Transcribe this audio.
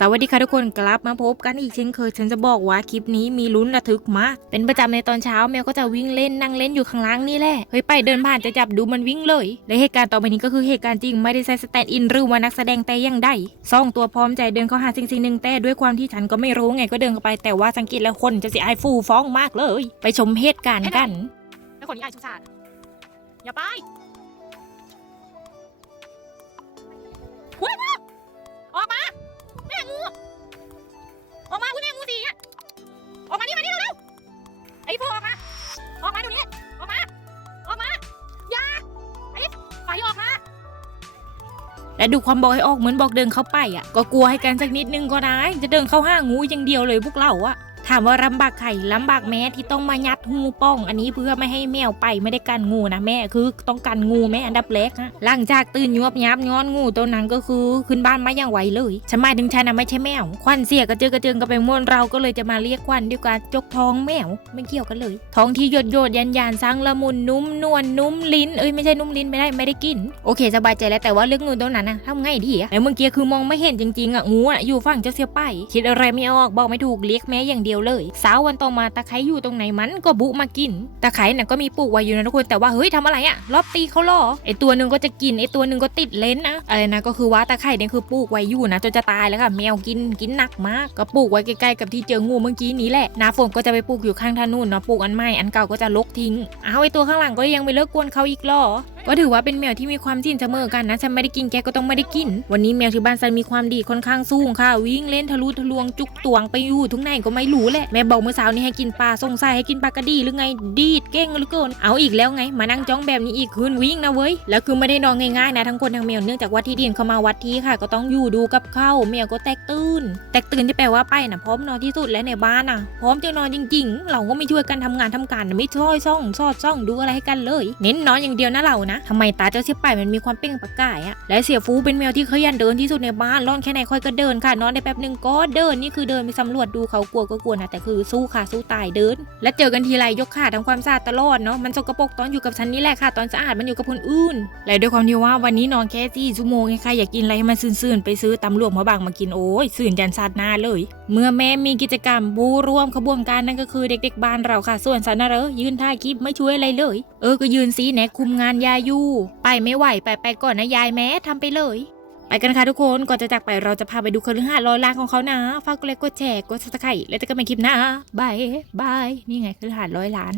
สวัสดีค่ะทุกคนกลับมาพบกันอีกเช่นเคยฉันจะบอกว่าคลิปนี้มีลุ้นระทึกมากเป็นประจำในตอนเช้าแมวก็จะวิ่งเล่นนั่งเล่นอยู่ข้างล่างนี่แหละเฮ้ยไปเดินผ่านจะจับดูมันวิ่งเลยและเหตุการณ์ต่อไปนี้ก็คือเหตุการณ์จริงไม่ได้ใช้สแตนด์อินหรือว่านักแสดงแต่อยังใดซ่องตัวพร้อมใจเดินเข้าหาสิ่งสิ่งหนึ่งแต่ด้วยความที่ฉันก็ไม่รู้ไงก็เดินเข้าไปแต่ว่าสังเกตแล้วคนจะเสียไอฟูฟ้องมากเลย ไปชมเหตุการณ์กันแล้วคนนี้ไอชุชาติอย่าไป และดูความบอกให้ออกเหมือนบอกเดินเข้าไปอะ ก็กลัวให้กันสักนิดนึงก็ได้ จะเดินเข้าห้างงูอย่างเดียวเลยพวกเราอะ ถามว่าลำบากไข่ลำบากแม่ที่ต้องมายัดงูป้อง อันนี้เพื่อไม่ให้แมวไปไม่ได้กันงูนะแม่คือต้องกันงูแม่อันดับแรกฮะหลังจากตื่นยวบยับย้อนงูตัวนั้นก็คือขึ้นบ้านมาอย่างไวเลยฉันหมายถึงฉันนะไม่ใช่แมวควันเสียกระเจิงกระเจิงกันไปหมดเราก็เลยจะมาเรียกควันด้วยการจกท้องแมวไม่เกี่ยวกันเลย ท้องที่หยดหยดยันยันๆสังละมุนนุ่มนวลนุ่มลิ้นเอ้ยไม่ใช่นุ่มลิ้นไม่ได้ไม่ได้กิน โอเคสบายใจแล้วแต่ว่าเรื่องงูตัวนั้นนะทำไงดีอะแล้วเมื่อกี้คือมองไม่เห็นจริงๆอะงูอะอยู่ฝั่งเจ้าเสียไป คิดอะไรไม่ออกบอกไม่ถูกเรียกแม่อย่างเดียวเลยสาววันต่อมาตะไคร้อยู่ตรงไหนมันก็บุมากิน ตะไคร้น่ะก็มีปลูกไว้อยู่นะทุกคนแต่ว่าเฮ้ยทำอะไรอะรอบตีเขาล่อไอตัวหนึ่งก็จะกินไอตัวหนึ่งก็ติดเลนนะอะไรนะก็คือว่าตะไคร้เนี่ยคือปลูกไว้อยู่นะจนจะตายแล้วค่ะแมวกินกินหนักมากก็ปลูกไว้ใกล้ๆกับที่เจองูเมื่อกี้นี้แหละนาฝนก็จะไปปลูกอยู่ข้างถนนเนาะปลูกอันใหม่อันเก่าก็จะลกทิ้งเอาไอตัวข้างหลังก็ยังไม่เลิกกวนเขาอีกล่อ ก็ถือว่าเป็นแมวที่มีความจินเสมอกันนะฉันไม่ได้กินแกก็ต้องไม่ได้กิน วันนี้แมวที่บ้านฉันมีความดีค่อนข้างสูงค่ะ วิ่งเล่นทะลุทะลวงจุกตวงไปอยู่ทุกไหนก็ไม่รู้แหละแม่บอกเมื่อเช้านี้ให้กินปลาสงสัยให้กินปลากระดีหรือไงดีดเก่งหลือเกินเอาอีกแล้วไง มานั่งจ้องแบบนี้อีกคืนวิ่งนะเว้ยแล้วคือไม่ได้นอนง่ายๆนะทั้งคนทั้งแมวเนื่องจากว่าที่ดินเขามาวัดที่ค่ะ ก็ต้องอยู่ดูกับเข้าแมวก็แตกตื่นแตกตื่นที่แปลว่าไปนะพร้อมนอนที่สุดแล้วในบ้านน่ะพร้อมจะนอนจริง ๆ เราก็ไม่ช่วยกันทำงานทำการไม่ช่วยซ่องซอดซ่องดูอะไรให้กันเลย เน้นนอนอย่างเดียวนะเรานะทำไมตาเจ้าเสียไปมันมีความเปล่งประกายอะและเสียฟูเป็นแมวที่ขยันเดินที่สุดในบ้านร่อนแค่ไหนค่อยก็เดินค่ะนอนได้แป๊บหนึ่งก็เดินนี่คือเดินไปสำรวจดูเขากลัวก็กลัวนะแต่คือสู้ค่ะสู้ตายเดิน และเจอกันทีไรยกขาทำความสะอาดตลอดเนาะมันสกปรกตอนอยู่กับฉันนี่แหละค่ะตอนสะอาดมันอยู่กับคนอื่นและด้วยความที่ว่าวันนี้นอนแค่สี่ชั่วโมงไงค่ะอยากกินอะไรให้มันซื่นๆไปซื้อตำรวจมาบางมากินโอ้ยซื่นยันซาดหน้าเลย เมื่อแม่มีกิจกรรมบูร่วมขบวนการนั่นก็คือเด็กๆบ้านเราค่ะ ส่วนสันนะเรยืนท่าคลิปไม่ช่วยอะไรเลย เออก็ยืนซีแหนคุมงานยายอยู่ ไปไม่ไหวไปไปก่อนนะยายแม้ทำไปเลย ไปกันค่ะทุกคนก่อนจะจากไปเราจะพาไปดูคฤหาสน์ร้อยล้านของเขานะฝากกดไลค์กดแชร์กดซับสไครต์แล้วจะกันใหม่คลิปหน้าบายบายนี่ไงคฤหาสน์ร้อยล้าน